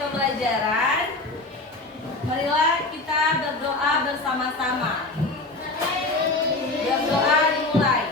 Pembelajaran, marilah kita berdoa bersama-sama. Berdoa dimulai.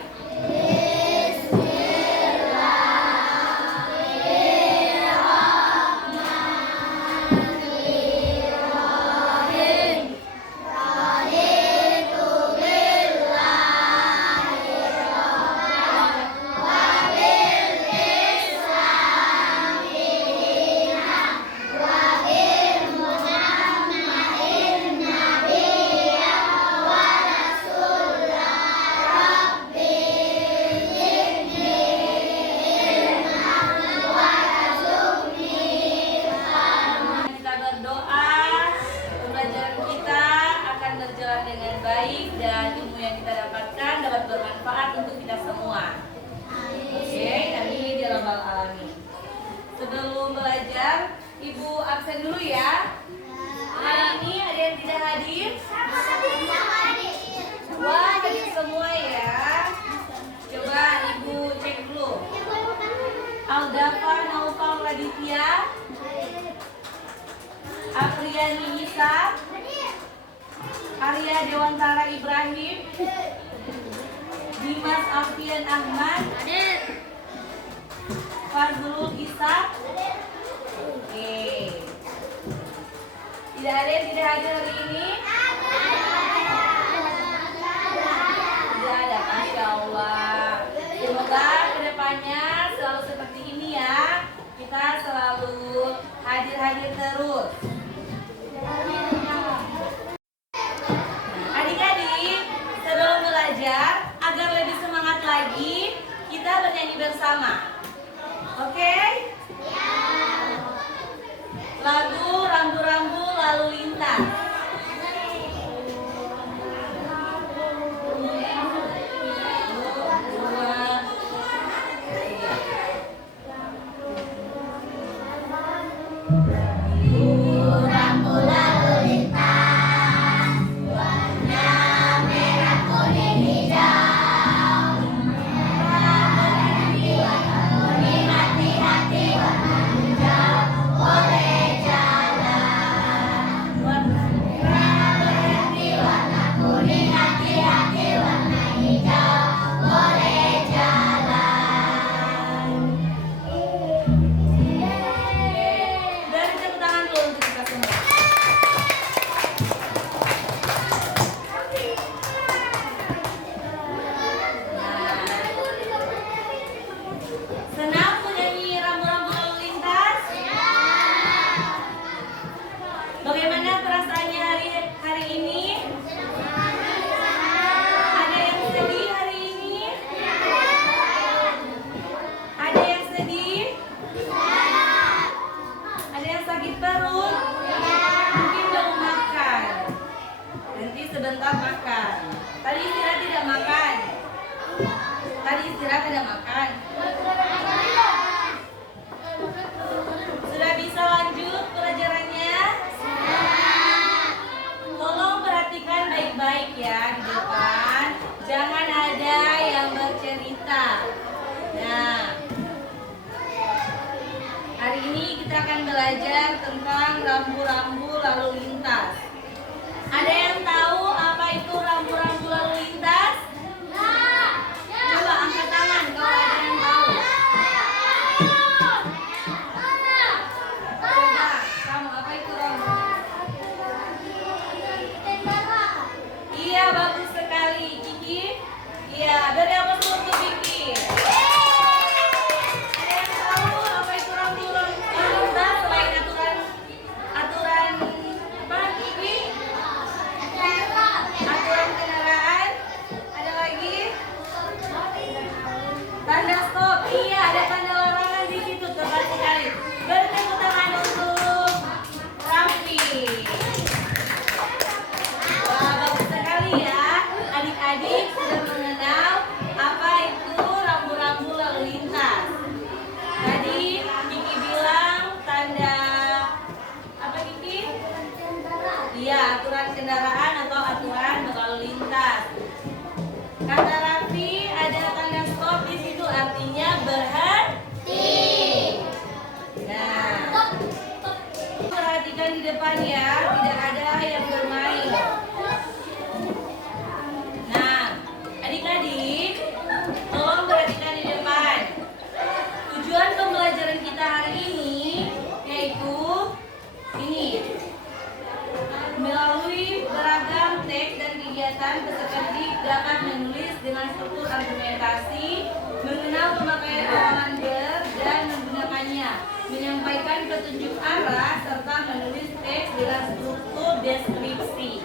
Dan ilmu yang kita dapatkan dapat bermanfaat untuk kita semua. Oke, amin ya rabbal alamin. Sebelum belajar, Ibu absen dulu ya. Hari ini ada yang tidak hadir? Wah, hadir semua ya. Coba Ibu cek dulu. Aldafa Naufal Raditya, Apriyani Nisa, Arya Dewantara Ibrahim, Dimas Alfian Ahmad, Fazlul Ishak. Oke. Tidak ada yang tidak hadir hari ini? Tidak ada, Masya Allah. Semoga kedepannya selalu seperti ini ya. Kita selalu hadir-hadir terus. Agar lebih semangat lagi, kita bernyanyi bersama. Oke? Lagu Rambu-Rambu Lalu Lintas. Warna hari ini? Ada yang sedih hari ini? Ada yang sedih? Ada yang sakit perut? Mungkin belum makan. Nanti sebentar makan. Tadi istirahat tidak makan? Tadi istirahat tidak makan? Sudah bisa lanjut pelajarannya? Tolong perhatikan baik-baik ya di depan. Jangan ada yang bercerita. Nah, hari ini kita akan belajar tentang rambu-rambu lalu lintas. Ada yang tahu apa itu rambu-rambu lalu lintas? Coba angkat tangan kalau ada yang tahu. Coba kamu, apa itu rambu? Iya, bagus sekali. Kiki? Iya, dari apa untuk Kiki? Ada yang tahu apa itu rambu lalu lintas selain aturan apa Kiki? Aturan kendaraan? Ada lagi? Tanda stop. Iya, ada tanda larangan di situ. Tepat sekali. Beri tepuk tangan untuk Raffi. Wah, bagus sekali ya. Adik-adik sudah mengenal apa itu rambu-rambu lalu lintas. Tadi Kiki bilang tanda apa Kiki? Iya, aturan kendaraan atau aturan berlalu lintas. Kata Raffi ada tanda stop di situ, artinya berhenti. Nah, perhatikan di depan ya, tidak ada yang bermain. Nah, adik-adik, tolong perhatikan di depan. Tujuan pembelajaran kita hari ini yaitu ini. Melalui beragam teks dan kegiatan, peserta didik dapat menulis dengan struktur argumentasi, mengenal pemakaian halangan ber dan menggunakannya, menyampaikan petunjuk arah, serta menulis teks dengan struktur deskripsi.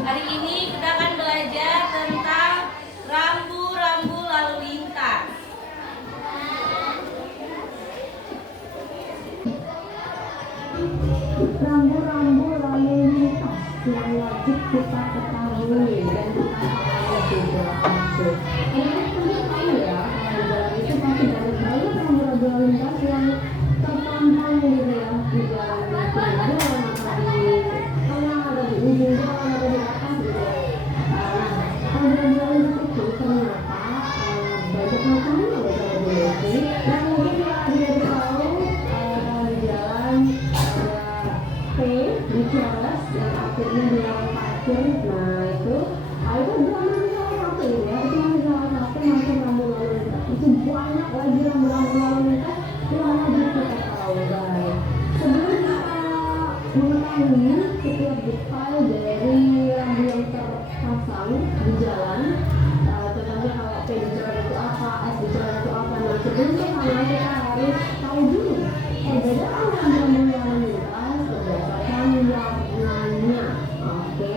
Hari ini kita akan belajar tentang rambu-rambu lalu lintas. Rambu-rambu lalu lintas yang wajib kita ketahui dan kita pahami juga. Ini tentu tahu ya, kalau jalan itu pasti banyak banget rambu-rambu lalu lintas yang terpampang gitu ya di jalan itu. Ada yang di tengah, ada di ujung jalan, ada di atas gitu ya. Rambu-rambu lalu lintas itu ternyata banyak macamnya loh kalau dulu sih. Dan mungkin dia tahu di jalan P di Ciares yang akhirnya di lawan parkir. Nah itu bukan salah satu ya, itu masih salah satu macam rambu lalu lintas. Itu banyak lagi rambu-rambu lalu lintas yang wajib kita tahu guys. Sebelum kita mengetahui setiap detail dari rambu yang terpasang di jalan, contohnya kalau P di jalan itu apa, S di jalan itu apa, nah sebelumnya kita harus tahu dulu perbedaan rambu lalu lintas berdasarkan warnanya. Oke,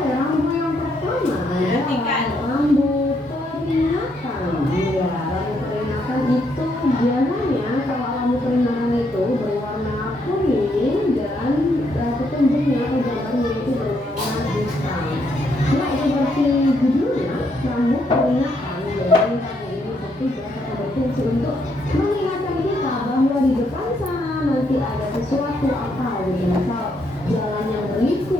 rambu yang pertama adalah rambu peringatan. Ya, rambu peringatan itu biasanya kalau rambu peringatan itu berwarna kuning dan petunjuknya atau gambarnya itu berwarna hitam. Ya, seperti judulnya, rambu peringatan. Jadi ini bertugas atau berfungsi untuk mengingatkan kita bahwa di depan sana nanti ada sesuatu apa gitu, misal jalan yang berliku,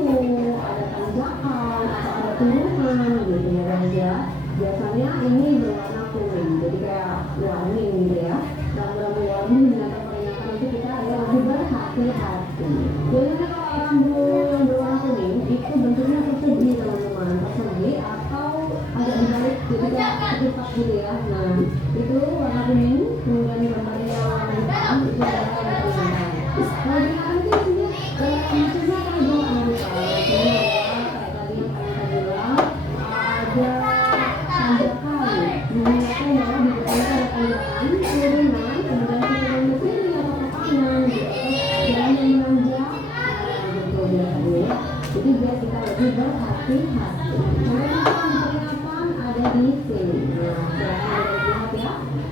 ada tanjakan atau ada turunan gitu ya guys ya. Biasanya ini berwarna kuning, jadi kayak warning gitu ya. Rambu-rambu warning dengan peringatan itu kita harus lebih berhati-hati. Biasanya kalau rambu yang berwarna kuning itu bentuknya persegi teman-teman, persegi atau agak dibalik jadi kayak ketupat gitu ya. Nah itu warna kuning, kemudian gambarnya warna hitam, itu adalah yang peringatan. Kalau peringatan itu isinya maksudnya kan dulu ada kayak tadi yang kalian bilang ada tanjakan, mengingatkan bahwa di depan itu ada tanjakan, turunan, kemudian turunan ke kiri atau ke kanan gitu, jalan yang menanjak berhati-hati. Perlengkapan ada di sini. Nah, silakan dilihat ya.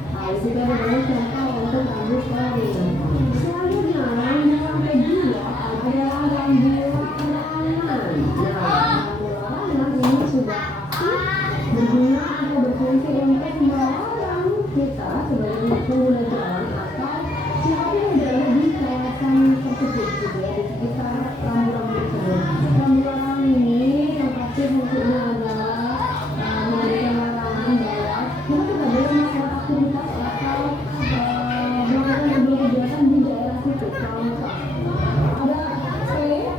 Nah, di situ ada banyak contoh untuk rambut kering. Selanjutnya, yang kedua adalah rambut larangan. Nah, rambut larangan ini sudah pasti berguna atau berfungsi untuk melarang kita sebagai pengguna jalan atau siapa yang berada di kawasan tersebut gitu ya, di sekitar rambu-rambu tersebut. Rambu larangan ini yang pasti fungsinya adalah memberikan larangan bahwa kita tidak boleh melakukan aktivitas atau melakukan berbagai kegiatan di daerah situ. Kalau misal ada saya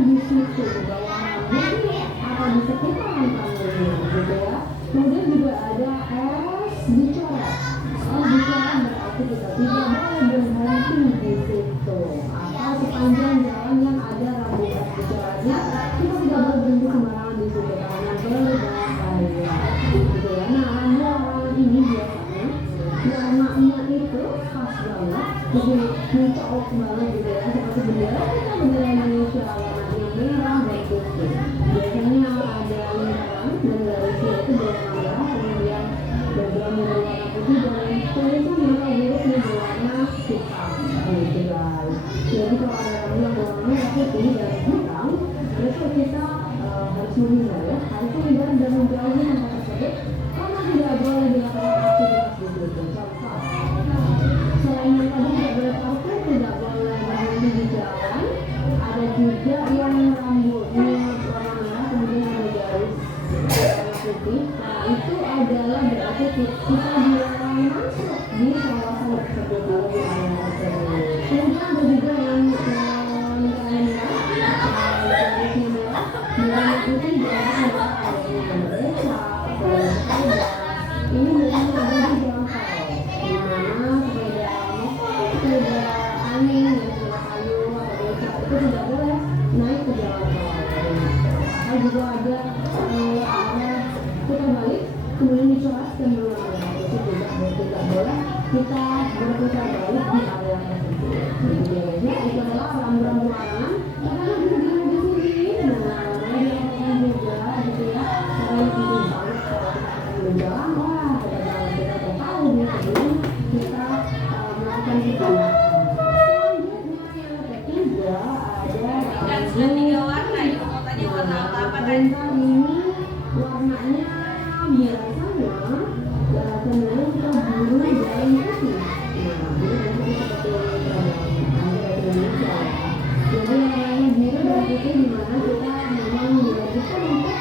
di situ di bawah rambut atau di sekitaran rambutnya gitu ya. Kemudian juga ada es dicoret. Es dicoret berarti kita tidak boleh berhenti di situ. Atau sepanjang jalan yang ada rambu es dicoretnya, kita tidak boleh berhenti sembarangan di situ karena berbahaya. Gitu ya. Nah, rambu larangan ini biasanya warnanya itu khas banget, jadi mencolok banget gitu ya, seperti bendera kita, bendera Indonesia warnanya merah dan putih. Biasanya ada lingkaran dan garisnya itu berwarna merah, kemudian background berwarna putih dan tulisan merah hurufnya berwarna hitam gitu guys. Jadi kalau ada rambu yang berwarna merah putih dan hitam, berarti kita harus menghindar ya, harus menghindar dan menjauhi tempat tersebut karena tidak boleh dilakukan aktivitas di situ. Contoh, selain yang tadi tidak boleh parkir, tidak boleh berhenti di jalan, ada juga yang rambutnya warna merah kemudian ada garis warna putih. Nah, itu adalah berarti kita dilarang masuk di kawasan tersebut atau di area tersebut. Kemudian ada juga yang lingkaran merah, garisnya merah, warna putih biasanya adalah area desa, sepeda. Ini biasanya ada di jalan tol, di mana sepeda motor, sepeda angin, dan sepeda kayu atau becak itu tidak boleh naik ke jalan tol. Atau juga ada area putar balik, kemudian dicoret dan berwarna merah, itu tidak boleh kita berputar balik di area tersebut. Jadi itu adalah rambu-rambu larangan karena bisa dilihat di sini. Nah, dilakukan juga gitu ya, caranya penting banget kalau kita berjalan. Wah, kita udah tahu nih sebelum kita melakukan itu. Selanjutnya yang ketiga ada Kan sudah 3 warna, ibu mau tanya warna apa tadi? ini warnanya biasanya cenderung kita biru dan putih. Nah, biru dan putih seperti Indonesia. Jadi warnanya biru dan putih di mana kita memang diwajibkan untuk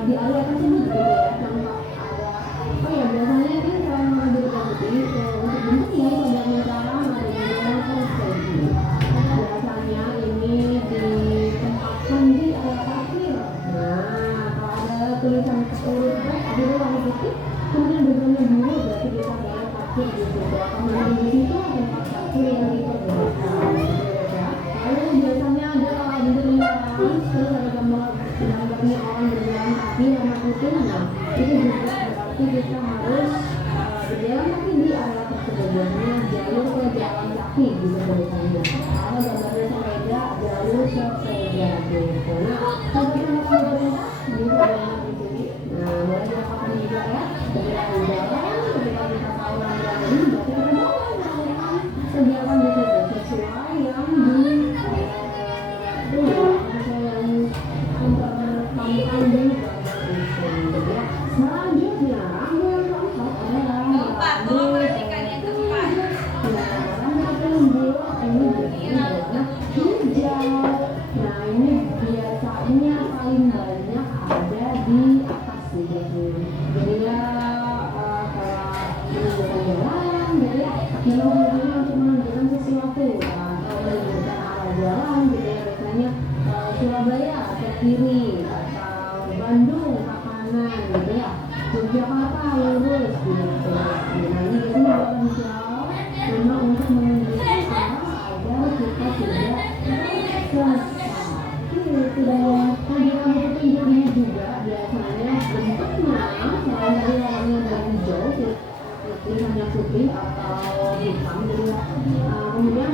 di area tersebut gitu ya. Contoh ada, oh ya biasanya ini kalau biru dan putih untuk bentuknya itu ada lingkaran, ada juga persegi. Biasanya ini ditempatkan di area parkir. Nah, kalau ada tulisan huruf biru warna putih, kemudian backgroundnya biru, berarti kita boleh parkir di situ. Kemudian di situ tempat parkir yang diperbolehkan. Lalu biasanya ada bentuk lingkaran, terus ada gambarnya orang berjalan kaki warna putih. Nah, itu juga berarti kita harus berjalan kaki di area tersebut. Biasanya jalur ke jalan kaki gitu tulisannya. Atau gambarnya sepeda, jalur sepeda gitu. Nah, seperti pemerintah di jalan di sini. Nah, boleh dilakukan juga ya. Ketika di jalan, ketika kita tahu rambu-rambu ini, berarti kita boleh melakukan kegiatan di situ sesuai yang selanjutnya rambu yang keempat adalah Keempat, tolong perhatikan yang keempat. rambu ini berwarna hijau. Nah, ini biasanya paling banyak ada di atas gitu. Jadi ya kayak menunjukkan jalan, jadi ya menunjukkan untuk menunjukkan sesuatu atau menunjukkan arah jalan gitu ya. Biasanya Surabaya ke kiri atau Bandung ke kanan gitu ya. Yogyakarta lurus gitu. Nah, ini biasanya warna hijau memang untuk menunjukkan arah agar kita tidak tersesat. Gitu deh. Kemudian untuk tunjuknya juga biasanya bentuknya selain dari warnanya dari hijau, tulisannya putih atau hitam gitu ya. Kemudian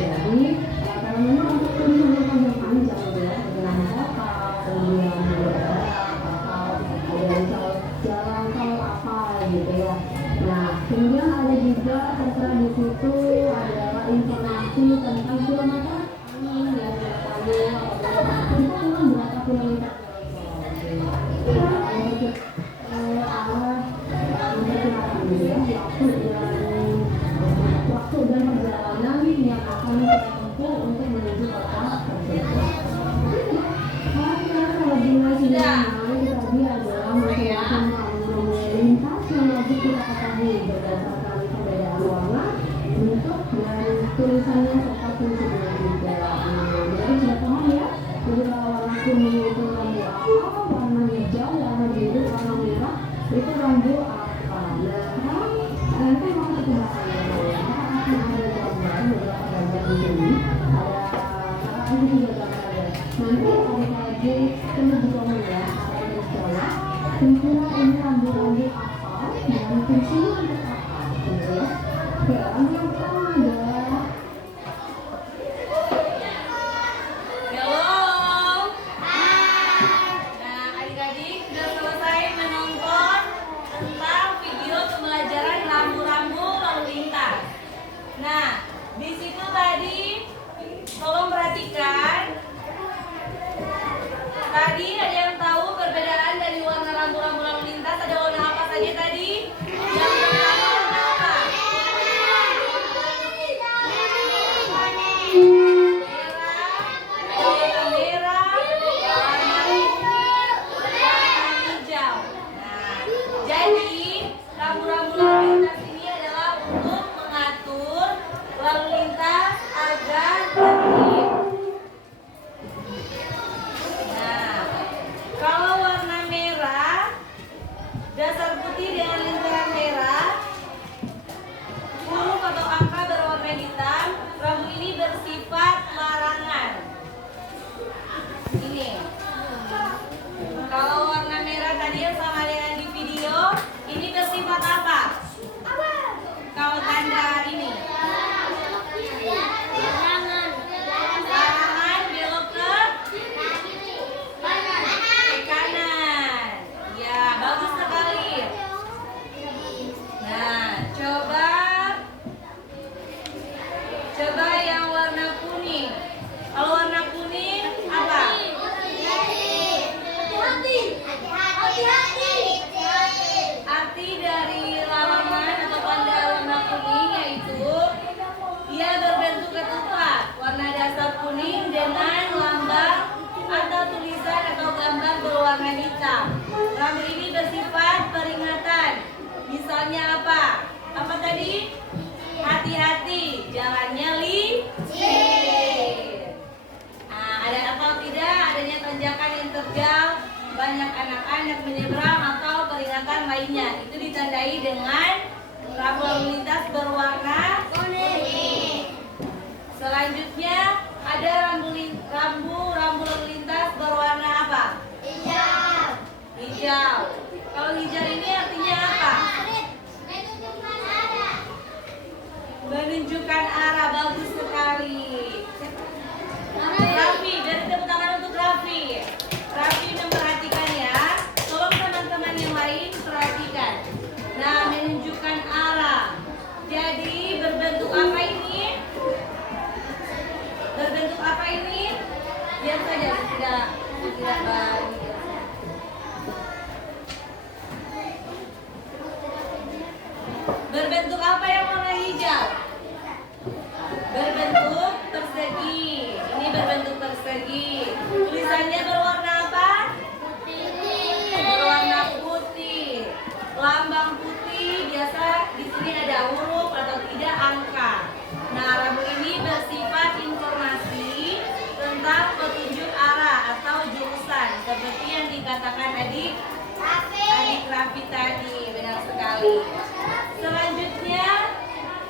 Jadi kalau memang untuk tulisan yang panjang ya dengan kota kemudian daerah atau ada misal jalan tol apa gitu ya. Nah kemudian ada juga tertera di situ adalah informasi tentang kilometer ya tentang berapa kilometer waktu dan perjalanan yang akan kita tempuh untuk menuju kota tersebut. Kalau dinasikan tadi adalah macam-macam lalu lintas yang wajib kita ketahui berdasarkan perbedaan warna, bentuk dan tulisannya serta fungsinya juga. Jadi sudah paham ya. Jadi kalau warna kuning itu rambu apa, warna hijau, warna biru, warna merah itu rambu apa. Nah, nanti mau kita bahas ya. Ada gambar beberapa gambar di sini. Ada ini juga gambar. Nanti adik-adik perlu dikomeng ya. Ada sekolah. Kira-kira ini rambu-rambu apa dan fungsinya untuk apa? Gitu ya. Oke, rambu yang pertama adalah nah, di situ tadi tolong perhatikan. Tadi ada yang tahu perbedaan dari warna rambu-rambu lalu lintas? Ada warna apa saja tadi? Yang pertama warna apa? Merah, warna kuning, warna hijau. Nah, jadi rambu-rambu lalu lintas ini adalah untuk mengatur lalu lintas agar tertib. Nah, kalau warna merah, dasar putih dengan lingkaran merah, huruf atau angka berwarna hitam, rambu ini bersifat larangan. Ini. Kalau warna merah tadi yang sama dengan di video, ini bersifat apa? Kalau tanda ini. Larangan belok ke kanan. Ya, bagus sekali. Nah, coba yang warna kuning. Kalau warna kuning apa? Arti dari larangan atau tanda warna kuning yaitu ia berbentuk ketupat, warna dasar kuning dengan lambang atau tulisan atau gambar berwarna hitam. Rambu ini bersifat peringatan. Misalnya apa? Apa tadi? Hati-hati, jalannya licin. Nah, ada atau tidak adanya tanjakan yang terjal, banyak anak-anak menyeberang atau peringatan lainnya. Itu ditandai dengan rambu lalu lintas berwarna kuning. Selanjutnya ada rambu lalu lintas berwarna apa? Hijau. Kalau hijau ini artinya apa? Menunjukkan arah. Bagus sekali. Raffi, dari tepuk tangan untuk Raffi. Raffi memperhatikan ya. Tolong teman-teman yang lain perhatikan. Nah, menunjukkan arah. Jadi berbentuk apa ini? Berbentuk apa ini? Biar saja tidak banyak. Berbentuk apa yang warna hijau? Berbentuk persegi. Ini berbentuk persegi. Tulisannya berwarna apa? Berwarna putih. Lambang putih biasa di sini ada huruf atau tidak angka. Nah, rambu ini bersifat informasi tentang petunjuk arah atau jurusan seperti yang dikatakan adik Raffi tadi. Benar sekali. Selanjutnya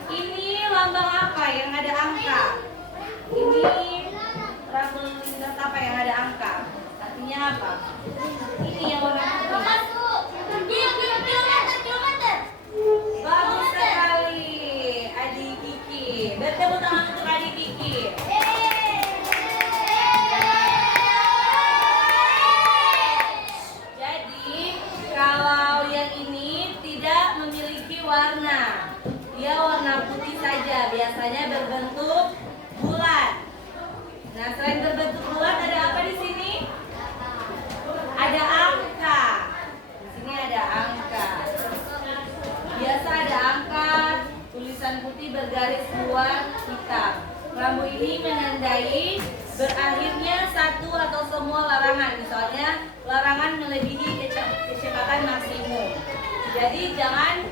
ini lambang apa yang ada angka? Ini rambu lintas apa yang ada angka? Artinya apa? Ini yang warna putih. Bagus sekali, adik Kiki. Bertepuk tangan untuk adik Kiki. warna. Dia warna putih saja, biasanya berbentuk bulat. Nah, selain berbentuk bulat ada apa di sini? Ada angka. Di sini ada angka. Biasa ada angka, tulisan putih bergaris luar hitam. Rambu ini menandai berakhirnya satu atau semua larangan. Misalnya larangan melebihi kecepatan maksimum. Jadi jangan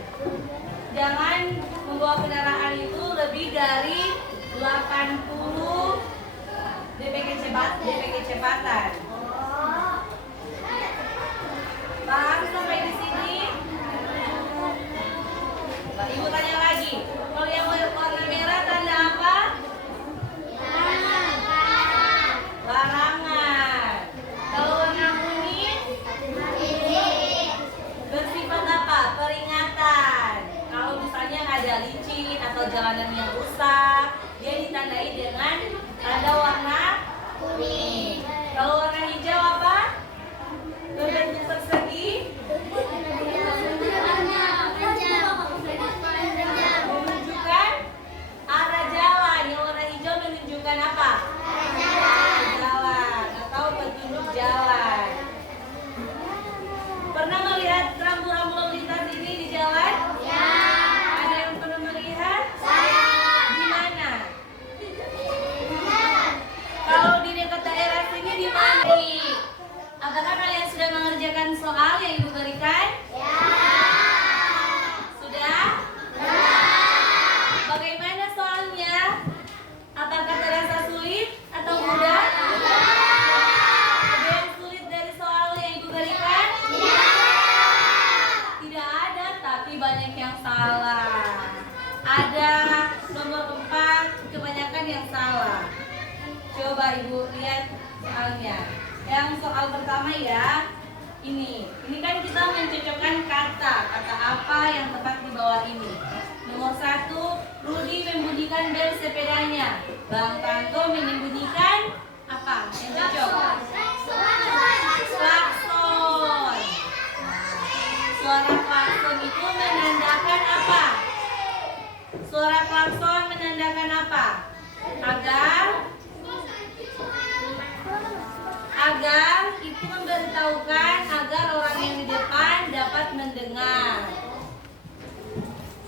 membawa kendaraan itu lebih dari 80 dp kecepatan. Paham sampai di sini? Pak, Ibu tanya lagi. Kalau yang warna merah tanda apa? Larangan. Kalau warna kuning bersifat apa? Peringatan. Kalau misalnya ada licin atau jalanan yang rusak, dia ditandai dengan tanda warna kuning. Kalau warna hijau apa? Berbentuk persegi, menunjukkan arah jalan. Yang warna hijau menunjukkan apa? Jalan atau petunjuk jalan. Pernah melihat rambu-rambu lalu lintas ini di jalan? Ya. Ada yang pernah melihat? Saya. Di mana? Kalau di dekat daerah sini di mana? Apakah kalian sudah mengerjakan soal yang Ibu berikan? Ya. Sudah? Ya. Bagaimana soalnya? Apakah terasa sulit atau mudah? Ya. Ada yang sulit dari soal yang Ibu berikan? Ya. Tidak ada, tapi banyak yang salah. Ada nomor 4, kebanyakan yang salah. Coba Ibu lihat soalnya. Yang soal pertama ya, ini kan kita mencocokkan kata apa yang tepat di bawah ini. Nomor 1, Rudi membunyikan bel sepedanya. Bang Tanto menyembunyikan apa? Yang cocok? Klakson. Suara klakson itu menandakan apa? Suara klakson menandakan apa? Agar itu memberitahukan agar orang yang di depan dapat mendengar.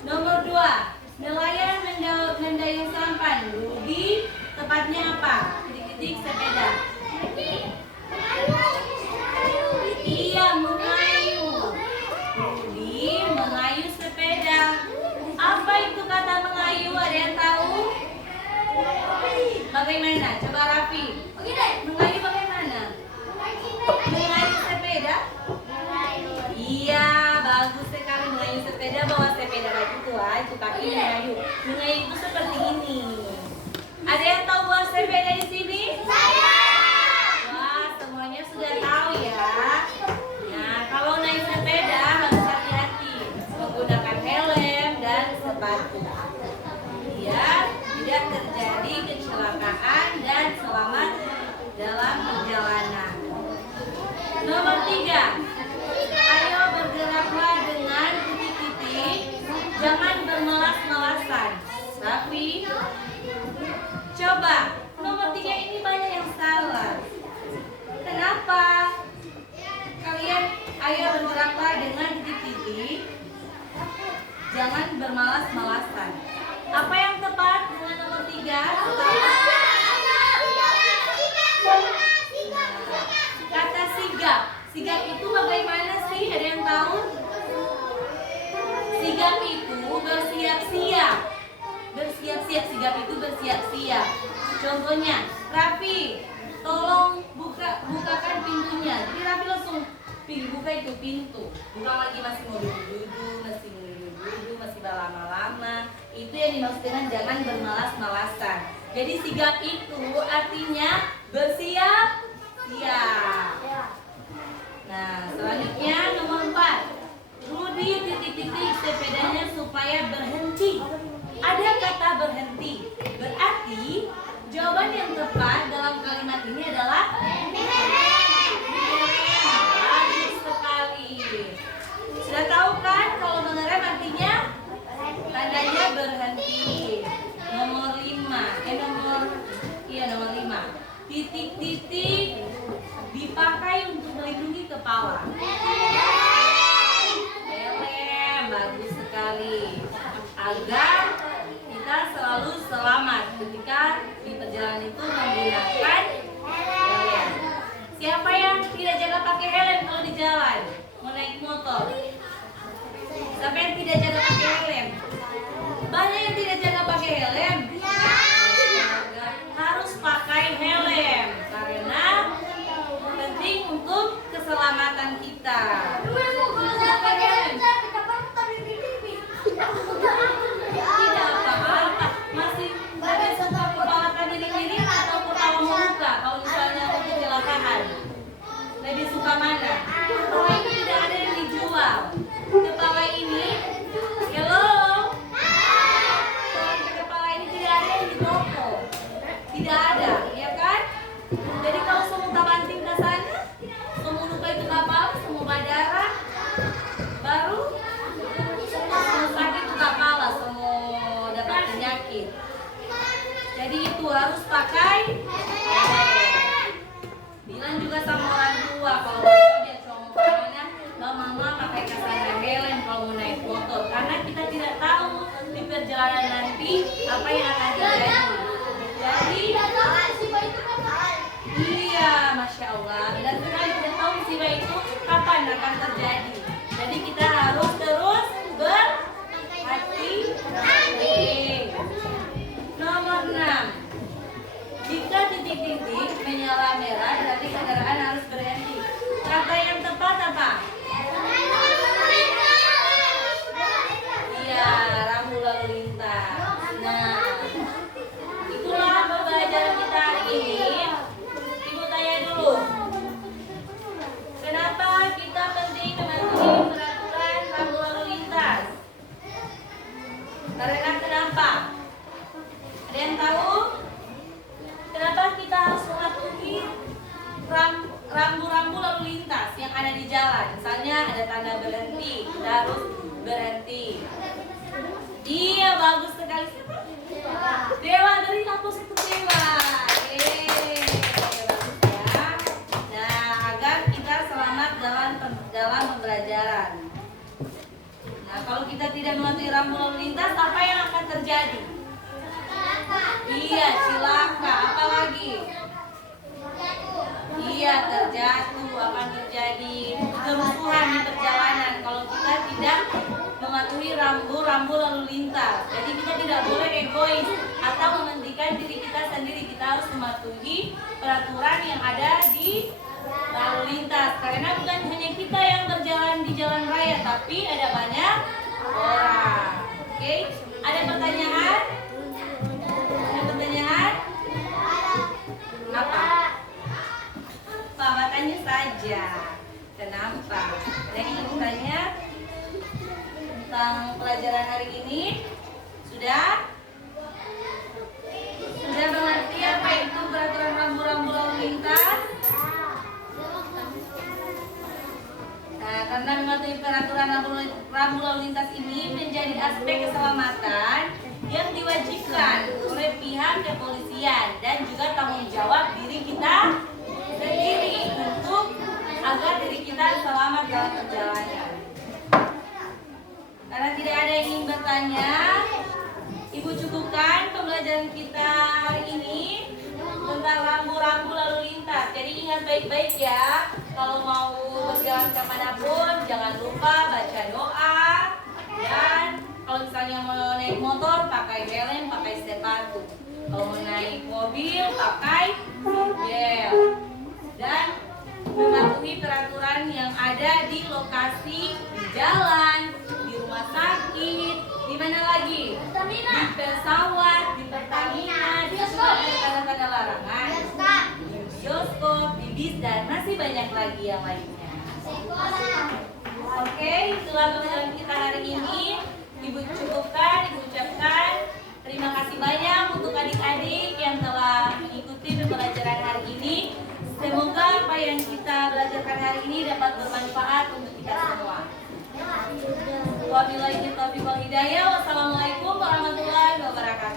Nomor 2, nelayan mendayung sampan. Rudi tepatnya apa? Titik-titik sepeda. Iya, mengayu. Rudi mengayu sepeda. Apa itu kata mengayu? Ada yang tahu? Bagaimana? Coba Raffi. Mengayu bagaimana? Mengayu sepeda? Iya, bagus sekali mengayu sepeda. Bawa sepeda kayak itu itu kaki mengayu. Mengayu itu seperti ini. Ada yang tahu bawa sepeda di sini? Saya. Wah, semuanya sudah tahu ya. Nah, kalau naik sepeda harus hati-hati, menggunakan helm dan sepatu. Biar tidak terjadi kecelakaan dan selamat dalam perjalanan. Nomor 3, ayo bergeraklah dengan titik-titik, jangan bermalas-malasan. Tapi coba, nomor 3 ini banyak yang salah. Kenapa? Kalian ayo bergeraklah dengan titik-titik, jangan bermalas-malasan. Apa yang tepat dengan nomor 3? Kata sigap. Sigap itu bagaimana sih? Ada yang tahu? Sigap itu bersiap-siap. Bersiap-siap, sigap itu bersiap-siap. Contohnya, Raffi, tolong bukakan pintunya. Jadi Raffi langsung buka itu pintu. Bukan lagi masih mau duduk-duduk, masih berlama-lama. Itu yang dimaksud dengan jangan bermalas-malasan. Jadi sigap itu artinya bersiap-siap. Nah, selanjutnya nomor 4, Rudi titik-titik sepedanya supaya berhenti. Ada kata berhenti. Berarti jawaban yang tepat dalam kalimat ini adalah bagus sekali. Sudah tahu kan kalau mengerem artinya kepala. Helm, bagus sekali. Agar kita selalu selamat ketika di perjalanan itu menggunakan helm. Siapa yang tidak jaga pakai helm kalau di jalan mau naik motor? Siapa yang tidak jaga pakai helm? Banyak yang tidak jaga pakai helm. Harus pakai helm karena penting untuk keselamatan kita. Tidak apa-apa. Masih suka kepala diri atau kepala muka kalau misalnya ada kecelakaan. Lebih suka mana? Kepala ini tidak ada yang dijual. Kepala ini, hello. Kepala ini tidak ada yang di toko. Tidak ada, ya kan? Jadi kalau semua banting ke sana, semua luka itu kapal, semua darah, baru semua sakit itu kepala, semua dapat penyakit. Jadi itu harus pakai helm. Bilang juga sama orang tua kalau dia cuma kemana, mama pakai kesana helm kalau mau naik motor, karena kita tidak tahu di perjalanan nanti apa yang akan terjadi. Jadi iya, masya Allah. Dan kita tidak tahu musibah itu kapan akan terjadi. Jadi kita harus terus berhati-hati. Nomor 6. Jika titik-titik menyala merah, berarti kendaraan harus berhenti. Kata yang tepat apa? Iya, rambu lalu lintas. Nah, itulah pembelajaran kita hari ini. Ibu tanya dulu, kenapa kita penting mematuhi peraturan rambu lalu lintas? Karena kenapa? Ada yang tahu? Kenapa kita harus mematuhi rambu-rambu lalu lintas yang ada di jalan? Misalnya ada tanda berhenti, kita harus berhenti. Iya, bagus sekali. Dewa dari kampus itu Dewa. Bagus ya. Nah, agar kita selamat dalam pembelajaran. Nah, kalau kita tidak mematuhi rambu lalu lintas, apa yang akan terjadi? Iya, cilaka. Apalagi? Iya, terjatuh. Akan terjadi kerusuhan di perjalanan kalau kita tidak mematuhi rambu-rambu lalu lintas. Jadi kita tidak boleh egois atau mementingkan diri kita sendiri. Kita harus mematuhi peraturan yang ada di lalu lintas. Karena bukan hanya kita yang berjalan di jalan raya, tapi ada banyak orang. Oke? Ada pertanyaan? Ada pertanyaan? Apa? Bapak tanya saja. Kenapa? Jadi ibu tanya tentang pelajaran hari ini. Sudah mengerti apa itu peraturan rambu-rambu lalu lintas? Nah, karena mematuhi peraturan rambu lalu lintas ini menjadi aspek keselamatan yang diwajibkan oleh pihak kepolisian dan juga tanggung jawab diri kita sendiri untuk agar diri kita selamat dalam perjalanan. Karena tidak ada yang ingin bertanya, Ibu cukupkan pembelajaran kita hari ini tentang rambu-rambu lalu lintas. Jadi ingat baik-baik ya, kalau mau berjalan kemanapun jangan lupa baca doa, dan kalau misalnya mau naik motor pakai helm, pakai sepatu. Kalau mau naik mobil pakai seatbelt, dan mematuhi peraturan yang ada di lokasi, di jalan, di rumah sakit, di mana lagi? Di pesawat, di Pertamina, di tanda-tanda larangan, di bioskop, di bis, dan masih banyak lagi yang lainnya. Oke, itulah pembelajaran kita hari ini. Ibu cukupkan, Ibu ucapkan terima kasih banyak untuk adik-adik yang telah mengikuti pembelajaran hari ini. Semoga apa yang kita belajarkan hari ini dapat bermanfaat untuk kita semua. Wabillahi taufiq wal hidayah. Wassalamualaikum warahmatullahi wabarakatuh.